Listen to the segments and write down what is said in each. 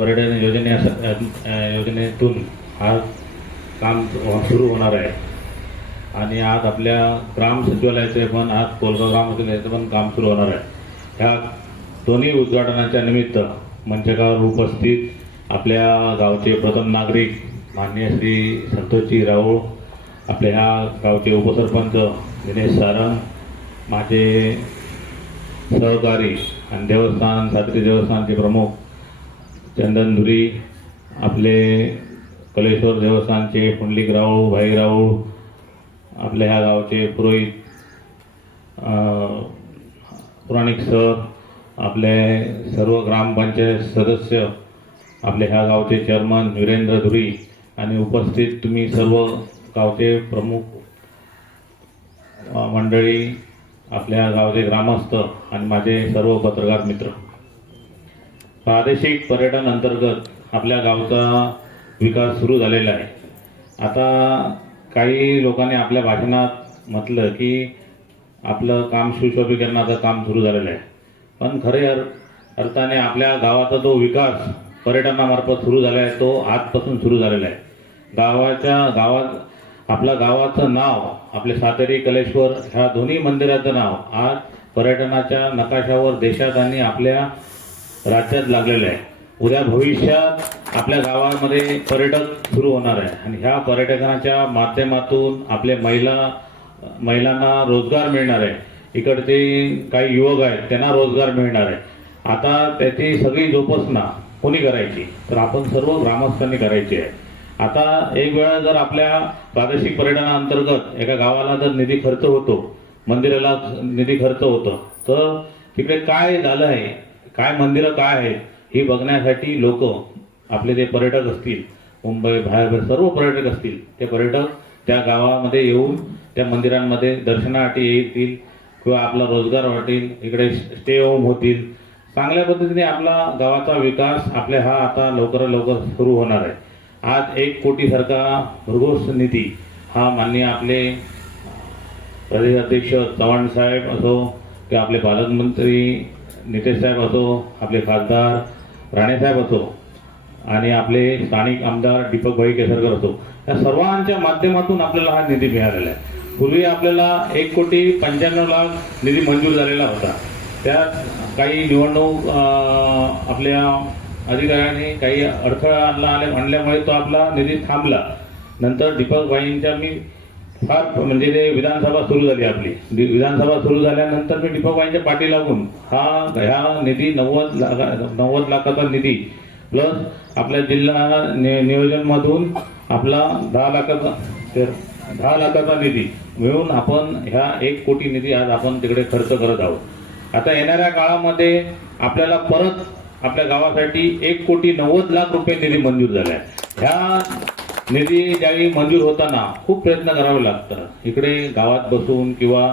पर्यटन योजने योजनेतून हा काम हो- सुरू होणार आहे. आणि आज आपल्या ग्राम सचिवालयाचे पण आज कोलगाव ग्राम सचिवालयाचं पण काम सुरू होणार आहे. ह्या दोन्ही उद्घाटनाच्या निमित्त मंचकावर उपस्थित आपल्या गावचे प्रथम नागरिक मान्य श्री संतोषजी राऊळ आपल्या ह्या गावचे उपसरपंच दिनेश सारंग माझे सहकारी आणि देवस्थान सात्री देवस्थानचे प्रमुख चंदन धुरी आपले कलेश्वर देवस्थानचे पुंडलिक राऊळ भाई राऊळ आपल्या ह्या गावचे पुरोहित पुराणिक सर आपले सर्व ग्रामपंचायत सदस्य आपले ह्या गावचे चेअरमन वीरेंद्र धुरी आणि उपस्थित तुम्ही सर्व गावचे प्रमुख मंडळी आपल्या गावचे ग्रामस्थ आणि माझे सर्व पत्रकार मित्र. प्रादेशिक पर्यटन अंतर्गत आपल्या गावचा विकास सुरू झालेला आहे. आता काही लोकांनी आपल्या भाषणात म्हटलं की आपलं काम सुशोभीकरणाचं काम सुरू झालेलं आहे. पण खरे अर अर्थाने आपल्या गावाचा जो विकास पर्यटनामार्फत सुरू झाला आहे तो आजपासून सुरू झालेला आहे. गावाच्या गावात आपल्या गावाचं नाव आपले सातेरी कलेश्वर ह्या दोन्ही मंदिराचं नाव आज पर्यटनाच्या नकाशावर देशात आणि आपल्या राज्यात लागलेलं आहे. उद्या भविष्यात आपल्या गावामध्ये पर्यटक सुरू होणार आहे. आणि ह्या पर्यटकांच्या माध्यमातून आपल्या महिला महिलांना रोजगार मिळणार आहे. इकडचे काही युवक आहेत त्यांना रोजगार मिळणार आहे. आता त्याची सगळी जोपासना कोणी करायची? तर आपण सर्व ग्रामस्थांनी करायची आहे. आता एक वेळा जर आपल्या प्रादेशिक पर्यटनाअंतर्गत एका गावाला जर निधी खर्च होतो मंदिराला निधी खर्च होतो तर तिकडे काय झालं आहे? काय मंदिरं काय आहे ही बघण्यासाठी लोक आपले जे पर्यटक असतील मुंबई बाहेर सर्व पर्यटक असतील ते पर्यटक त्या गावामध्ये येऊन त्या मंदिरांमध्ये दर्शनासाठी येतील किंवा आपला रोजगार वाटेल इकडे स्टे होम होतील. चांगल्या पद्धतीने आपला गावाचा विकास आपल्या हा आता लवकरात लवकर सुरू होणार आहे. आज एक कोटीसारखा भरघोस निधी हा माननीय आपले प्रदेशाध्यक्ष चव्हाण साहेब असो किंवा आपले पालकमंत्री नितेश साहेब असो आपले खासदार राणेसाहेब असो आणि आपले स्थानिक आमदार दीपक भाई केसरकर असो या सर्वांच्या माध्यमातून आपल्याला हा निधी मिळालेला आहे. पूर्वी आपल्याला एक कोटी पंच्याण्णव लाख निधी मंजूर झालेला होता. त्यात काही निवडणूक आपल्या अधिकाऱ्यांनी काही अडथळा आणला आल्या आणल्यामुळे तो आपला निधी थांबला. नंतर दीपक भाईंच्या मी फार म्हणजे ते विधानसभा सुरू झाली आपली. विधानसभा सुरू झाल्यानंतर मी दीपक पाठी लागून हा ह्या निधी नव्वद लाख नव्वद लाखाचा निधी प्लस आपल्या जिल्हा नियोजनमधून आपला दहा लाखाचा दहा लाखाचा निधी मिळून आपण ह्या एक कोटी निधी आज आपण तिकडे खर्च करत आहोत. आता येणाऱ्या काळामध्ये आपल्याला परत आपल्या गावासाठी एक कोटी नव्वद लाख रुपये निधी मंजूर झाला आहे ह्या निधी ज्यावेळी मंजूर होताना खूप प्रयत्न करावे लागतात. इकडे गावात बसून किंवा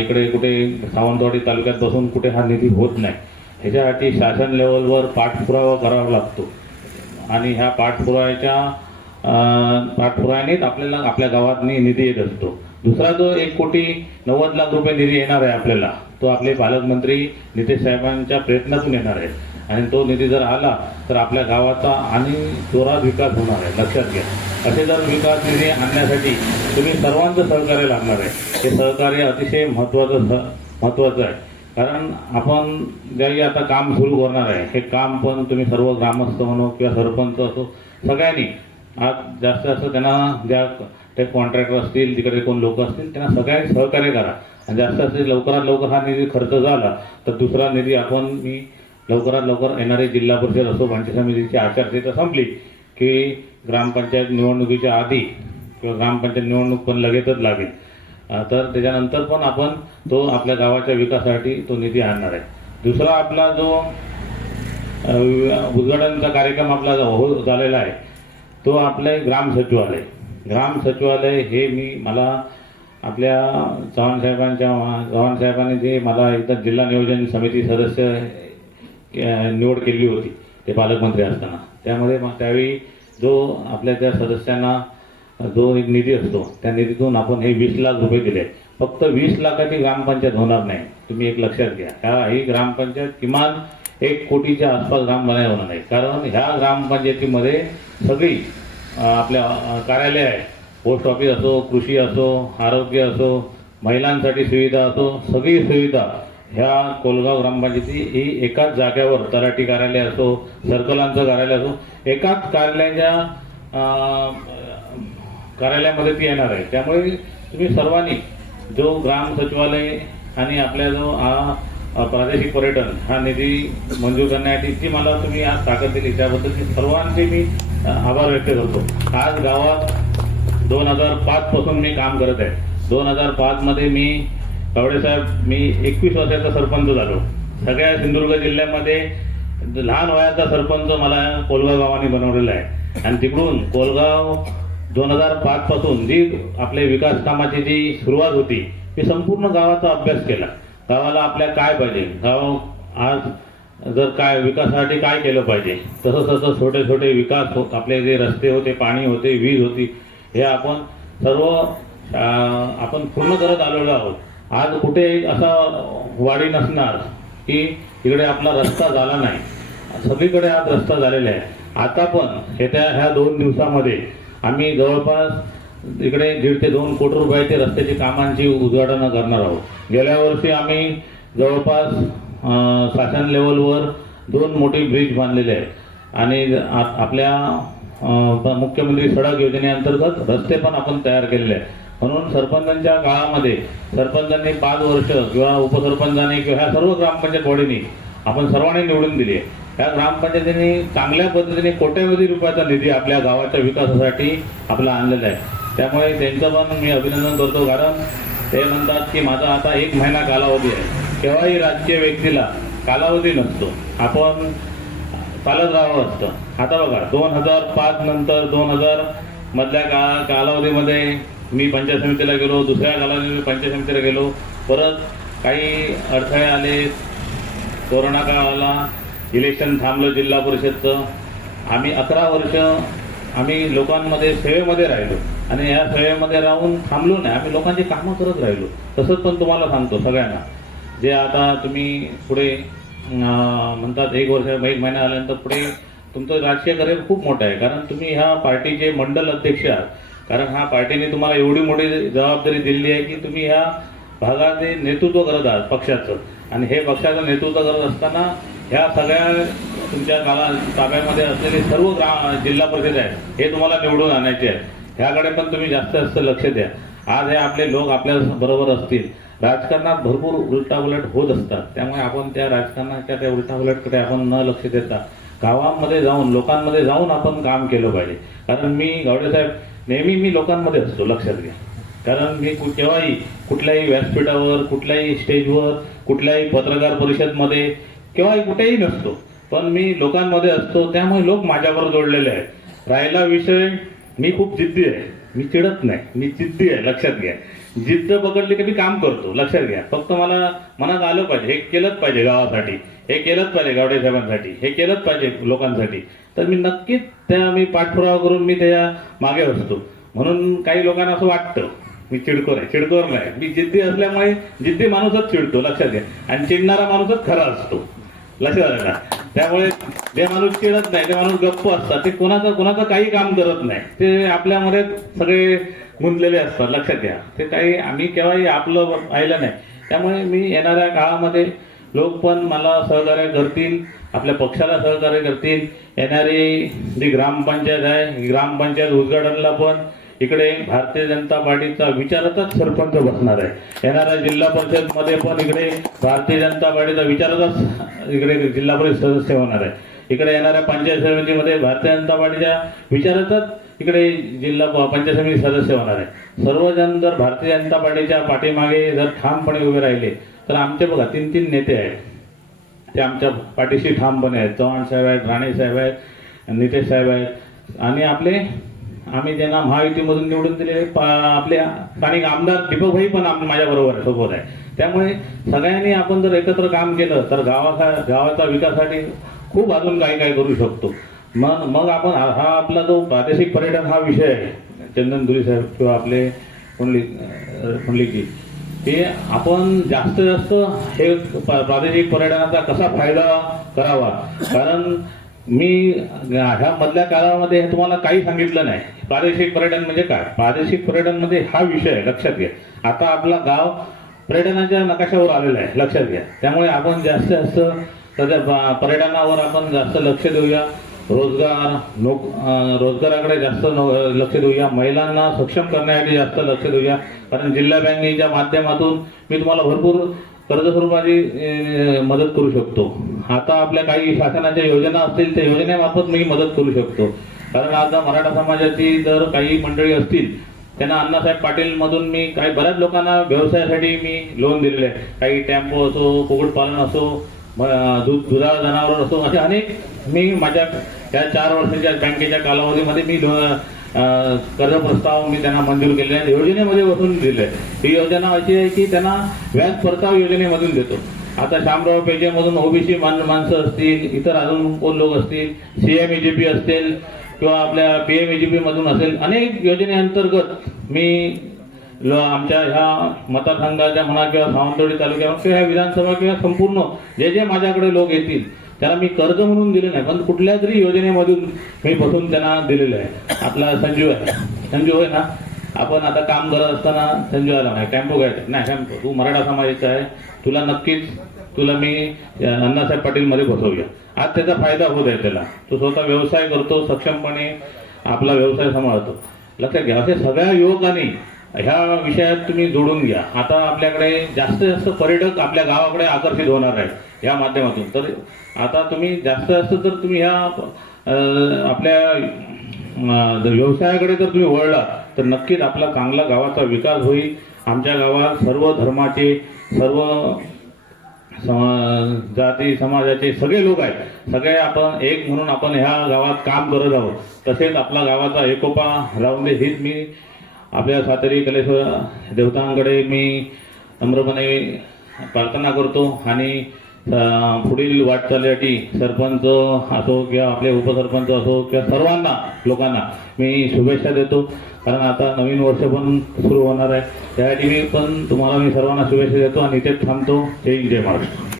इकडे कुठे सावंतवाडी तालुक्यात बसून कुठे हा निधी होत नाही. ह्याच्यासाठी शासन लेवलवर पाठपुरावा करावा लागतो. आणि ह्या पाठपुराव्याच्या पाठपुराव्यानेच आपल्याला आपल्या गावातनी निधी येत असतो. दुसरा जो एक कोटी नव्वद लाख रुपये निधी येणार आहे आपल्याला तो आपले पालकमंत्री नितेश साहेबांच्या प्रयत्नातून येणार आहे. आणि तो निधी जर आला तर आपल्या गावाचा आणि जोरात विकास होणार आहे. लक्षात घ्या. असे जर विकास निधी आणण्यासाठी तुम्ही सर्वांचं सहकार्य लागणार आहे. हे सहकार्य अतिशय महत्त्वाचं सह महत्त्वाचं आहे. कारण आपण ज्यावेळी आता काम सुरू करणार आहे हे काम पण तुम्ही सर्व ग्रामस्थ म्हणू किंवा सरपंच असो सगळ्यांनी आज जास्त जास्त त्यांना ज्या ते कॉन्ट्रॅक्टर असतील तिकडे कोण लोक असतील त्यांना सगळ्यांनी सहकार्य करा. आणि जास्त जास्त लवकरात लवकर हा निधी खर्च झाला तर दुसरा निधी आपण मी लवकरात लवकर येणारे जिल्हा परिषद असो पंचायत समितीची आचारसंहिता संपली की ग्रामपंचायत निवडणुकीच्या आधी किंवा ग्रामपंचायत निवडणूक पण लगेचच लागेल. तर त्याच्यानंतर पण आपण तो आपल्या गावाच्या विकासासाठी तो निधी आणणार आहे. दुसरा आपला जो उद्घाटनचा कार्यक्रम आपला हो झालेला आहे तो आपले ग्राम सचिवालय. ग्राम सचिवालय हे मी मला आपल्या चव्हाण साहेबांच्या चव्हाण साहेबांनी जे मला एकदा जिल्हा नियोजन समिती सदस्य निवड केली होती ते पालकमंत्री असताना. त्यामध्ये मग त्यावेळी जो आपल्या त्या सदस्यांना जो एक निधी असतो त्या निधीतून आपण हे वीस लाख रुपये दिले. फक्त वीस लाखाची ग्रामपंचायत होणार नाही. तुम्ही एक लक्षात घ्या. ह्या ही ग्रामपंचायत किमान एक कोटीच्या आसपास ग्रामपंचायत होणार नाही. कारण ह्या ग्रामपंचायतीमध्ये सगळी आपल्या कार्यालय आहे. पोस्ट ऑफिस असो कृषी असो आरोग्य असो महिलांसाठी सुविधा असो सगळी सुविधा ह्या कोलगाव ग्रामपंचायती ही एकाच जागेवर तलाठी कार्यालय असो सर्कलांचं कार्यालय असो एकाच कार्यालयाच्या कार्यालयामध्ये ती येणार आहे. त्यामुळे तुम्ही सर्वांनी जो ग्राम सचिवालय आणि आपल्या जो हा प्रादेशिक पर्यटन हा निधी मंजूर करण्यासाठी जी मला तुम्ही आज ताकद दिली. त्याबद्दल मी सर्वांचे मी आभार व्यक्त करतो. आज गावात दोन हजार पाचपासून मी काम करत आहे. दोन हजार पाचमध्ये मी साहेब मी एकवीस वर्षाचा सरपंच झालो. सगळ्या सिंधुदुर्ग जिल्ह्यामध्ये लहान वयाचा सरपंच मला कोलगाव गावाने बनवलेला आहे. आणि तिकडून कोलगाव दोन हजार पाच पासून जी आपल्या विकास कामाची जी सुरुवात होती मी संपूर्ण गावाचा अभ्यास केला. गावाला आपल्या काय पाहिजे? गाव आज जर काय विकासासाठी काय केलं पाहिजे? तसं तसं छोटे छोटे विकास हो आपले जे रस्ते होते पाणी होते वीज होती हे आपण सर्व आपण पूर्ण करत आलेलो आहोत. आज कुठे असा वाडी नसणार की इकडे आपला रस्ता झाला नाही. सगळीकडे आज रस्ता झालेला आहे. आता पण येत्या ह्या दोन दिवसामध्ये आम्ही जवळपास इकडे दीड ते दोन कोटी रुपयाचे रस्त्याची कामांची उद्घाटनं करणार आहोत. गेल्या वर्षी आम्ही जवळपास शासन लेवलवर दोन मोठी ब्रिज बांधलेले आहेत. आणि आ- आपल्या मुख्यमंत्री सडक योजनेअंतर्गत रस्ते पण आपण तयार केलेले आहेत. म्हणून सरपंचांच्या काळामध्ये सरपंचांनी पाच वर्ष किंवा उपसरपंचांनी किंवा ह्या सर्व ग्रामपंचायत बॉडीनी आपण सर्वांनी निवडून दिली आहे. ह्या ग्रामपंचायतीने चांगल्या पद्धतीने कोट्यवधी रुपयाचा निधी आपल्या गावाच्या विकासासाठी आपला आणलेला आहे. त्यामुळे त्यांचं पण मी अभिनंदन करतो कारण ते म्हणतात की माझा आता एक महिना कालावधी आहे. केव्हाही राजकीय व्यक्तीला कालावधी नसतो. आपण चालत राहावं असतं. आता बघा दोन हजार पाच नंतर दोन हजार मधल्या का कालावधीमध्ये मी पंचायत समितीला गेलो दुसऱ्या कालावधीमध्ये मी पंचायत समितीला गेलो. परत काही अडथळे आले कोरोना काळ आला इलेक्शन थांबलं जिल्हा परिषदचं. आम्ही अकरा वर्ष आम्ही लोकांमध्ये सेवेमध्ये राहिलो. आणि या सेवेमध्ये राहून थांबलो नाही. आम्ही लोकांची कामं करत राहिलो. तसंच पण तुम्हाला सांगतो सगळ्यांना. जे आता तुम्ही पुढे म्हणतात एक वर्ष एक महिना आल्यानंतर पुढे तुमचं राजकीय करिअर खूप मोठं आहे. कारण तुम्ही ह्या पार्टीचे मंडल अध्यक्ष आहात. कारण ह्या पार्टीने तुम्हाला एवढी मोठी जबाबदारी दिलेली आहे की तुम्ही ह्या भागाचे नेतृत्व करत आहात पक्षाचं. आणि हे पक्षाचं नेतृत्व करत असताना ह्या सगळ्या तुमच्या काला ताब्यामध्ये असलेले सर्व ग्रा जिल्हा परिषद आहेत हे तुम्हाला निवडून आणायचे आहेत. ह्याकडे पण तुम्ही जास्त जास्त लक्ष द्या. आज हे आपले लोक आपल्या बरोबर असतील. राजकारणात भरपूर उलटाउलट होत असतात. त्यामुळे आपण त्या राजकारणाच्या त्या उलटाउलटकडे आपण न लक्ष देता गावांमध्ये जाऊन लोकांमध्ये जाऊन आपण काम केलं पाहिजे. कारण मी गावडे साहेब नेहमी मी लोकांमध्ये असतो लक्षात घ्या. कारण मी कु- केव्हाही कुठल्याही व्यासपीठावर कुठल्याही स्टेजवर कुठल्याही पत्रकार परिषदमध्ये केव्हाही कुठेही नसतो. पण मी लोकांमध्ये असतो त्यामुळे लोक माझ्यावर जोडलेले आहेत. राहिला विषय मी खूप जिद्दी आहे. मी चिडत नाही. मी जिद्दी आहे लक्षात घ्या. जिद्द पकडली की मी काम करतो लक्षात घ्या. फक्त मला मनात आलं पाहिजे हे केलंच पाहिजे गावासाठी. हे केलंच पाहिजे गावडे साहेबांसाठी. हे केलंच पाहिजे लोकांसाठी. तर मी नक्कीच त्या मी पाठपुरावा करून मी त्या मागे असतो म्हणून काही लोकांना असं वाटतं मी चिडकोर आहे. चिडकोर नाही. मी जिद्दी असल्यामुळे जिद्दी माणूसच चिडतो लक्षात घ्या. आणि चिडणारा माणूसच खरा असतो. लक्षात आलं का? त्यामुळे जे माणूस चिडत नाही ते माणूस गप्प असतात ते कोणाचं कोणाचं काही काम करत नाही. ते आपल्यामध्ये सगळे गुंतलेले असतात लक्षात घ्या. ते काही आम्ही केव्हाही आपलं पाहिलं नाही. त्यामुळे मी येणाऱ्या काळामध्ये लोक पण मला सहकार्य करतील आपल्या पक्षाला सहकार्य करतील. येणारी जी ग्रामपंचायत आहे ग्रामपंचायत उद्घाटनला पण इकडे भारतीय जनता पार्टीचा विचाराचाच सरपंच बसणार आहे. येणाऱ्या जिल्हा परिषदमध्ये पण इकडे भारतीय जनता पार्टीचा विचाराचाच इकडे जिल्हा परिषद सदस्य होणार आहे. इकडे येणाऱ्या पंचायत समितीमध्ये भारतीय जनता पार्टीच्या विचाराचाच इकडे जिल्हा प- पंचायत समिती सदस्य होणार आहे. सर्वजण जर भारतीय जनता पार्टीच्या पाठीमागे जर ठामपणे उभे राहिले तर आमचे बघा तीन तीन नेते आहेत. ते आमच्या पाठीशी ठामपणे आहेत. चव्हाण साहेब आहेत राणे साहेब आहेत नितेश साहेब आहेत. आणि आपले आम्ही ज्यांना महायुतीमधून निवडून दिले पा- आपले स्थानिक आमदार दीपकभाई पण माझ्याबरोबर आहे सोबत आहे. त्यामुळे सगळ्यांनी आपण जर एकत्र काम केलं तर गावाचा गावाचा विकासासाठी खूप अजून काही काही करू शकतो. मग मग आपण हा आपला जो प्रादेशिक पर्यटन हा विषय आहे चंदन दुरी साहेब किंवा आपले कुंडली अं, हे आपण जास्त जास्त हे प्रादेशिक पर्यटनाचा कसा फायदा करावा? कारण मी ह्या मधल्या काळामध्ये हे तुम्हाला काही सांगितलं नाही. प्रादेशिक पर्यटन म्हणजे काय? प्रादेशिक पर्यटन म्हणजे हा विषय लक्षात घ्या. आता आपला गाव पर्यटनाच्या नकाशावर आलेला आहे लक्षात घ्या. त्यामुळे आपण जास्त जास्त सध्या पर्यटनावर आपण जास्त लक्ष देऊया. रोजगार नोक रोजगाराकडे जास्त लक्ष देऊया. महिलांना सक्षम करण्यासाठी जास्त लक्ष देऊया. कारण जिल्हा बँकेच्या माध्यमातून मी तुम्हाला भरपूर कर्जस्वरूपाची मदत करू शकतो. आता आपल्या काही शासनाच्या योजना असतील त्या योजनेमार्फत मी मदत करू शकतो. कारण आता मराठा समाजाची जर काही मंडळी असतील त्यांना अण्णासाहेब पाटीलमधून मी काही बऱ्याच लोकांना व्यवसायासाठी मी लोन दिलेले आहे. काही टॅम्पो असो कुक्कुटपालन असो म- दूध दुधाळ जनावर असो असे अनेक मी माझ्या या चार वर्षाच्या बँकेच्या कालावधीमध्ये मी कर्ज प्रस्ताव मी त्यांना मंजूर केले आहेत. योजनेमध्ये बसून दिले ही योजना अशी आहे की त्यांना व्याज परताव योजनेमधून देतो. आता शामराव पेजेमधून ओबीसी माणसं असतील इतर अजून कोण लोक असतील सीएमईजीपी असतील किंवा आपल्या पीएमईजीपी मधून असेल अनेक योजनेअंतर्गत मी ल आमच्या ह्या मतदारसंघाच्या म्हणा किंवा सावंतवाडी तालुक्यामध्ये किंवा ह्या विधानसभा किंवा संपूर्ण जे जे माझ्याकडे लोक येतील त्याला मी कर्ज म्हणून दिले नाही पण कुठल्या तरी योजनेमधून मी बसून त्यांना दिलेलं आहे. आपला संजीव आहे. संजीव आहे ना आपण आता काम करत असताना संजीव आला नाही. कॅम्पो घ्यायचा नाही कॅम्पो तू मराठा समाजाचा आहे. तुला नक्कीच तुला मी अण्णासाहेब पाटीलमध्ये बसवूया. आज त्याचा फायदा होत आहे त्याला. तो स्वतः व्यवसाय करतो सक्षमपणे आपला व्यवसाय सांभाळतो. लक्षात घ्या असे सगळ्या युवकांनी ह्या विषयात तुम्ही जोडून घ्या. आता आपल्याकडे जास्त जास्त पर्यटक आपल्या गावाकडे आकर्षित होणार आहेत या माध्यमातून. तर आता तुम्ही जास्त जास्त जर तुम्ही ह्या आपल्या जर व्यवसायाकडे जर तुम्ही वळला तर नक्कीच आपला चांगला गावाचा विकास होईल. आमच्या गावात सर्व धर्माचे सर्व समा जाती समाजाचे सगळे लोक आहेत. सगळे आपण एक म्हणून आपण ह्या गावात काम करत आहोत. तसेच आपला गावाचा एकोपा राहून दे हीच मी आपल्या सातेरी कलेश्वर देवतांकडे मी नम्रपणे प्रार्थना करतो आणि पुढील वाटचालीसाठी सरपंच असो किंवा आपले उपसरपंच असो किंवा सर्वांना लोकांना मी शुभेच्छा देतो. कारण आता नवीन वर्ष पण सुरू होणार आहे. त्यासाठी मी पण तुम्हाला मी सर्वांना शुभेच्छा देतो आणि इथेच थांबतो. जय जय महाराष्ट्र.